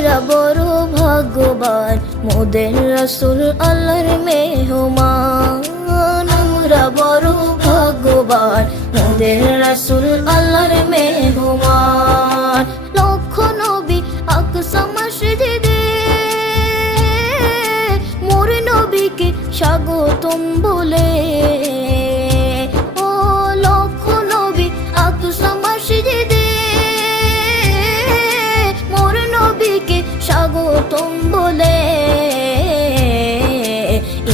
আমরা বড় ভাগ্যবান, মোদের রাসূল আল্লাহর মেহমান। আমরা বড় ভাগ্যবান, মোদের রাসূল আল্লাহর মেহমান। লক্ষ নবী আকসা মসজিদে মোর নবীকে স্বাগতম বলে। ও লক্ষ নবী আকসা মসজিদে মোর নবীকে স্বাগতম বলে।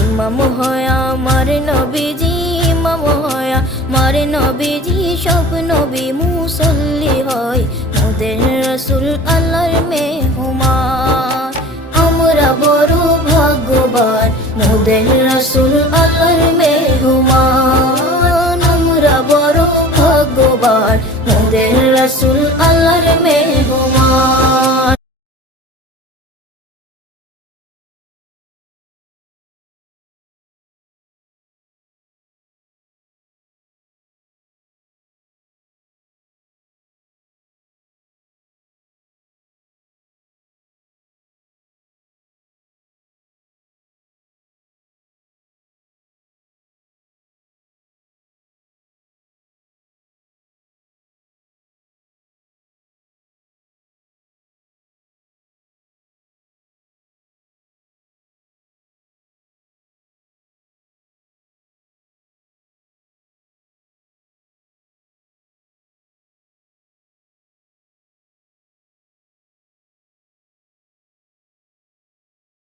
ইমাম হয় আমার নবীজি, ইমাম হয় আমার নবীজি, সব নবী মুসল্লি হয় মোদের রাসূল আল্লাহর মেহমান। আমরা বড় ভাগ্যবান, মোদের রাসূল আল্লাহর মেহমান। আমরা বড় ভাগ্যবান, মোদের রাসূল আল্লাহর মেহমান।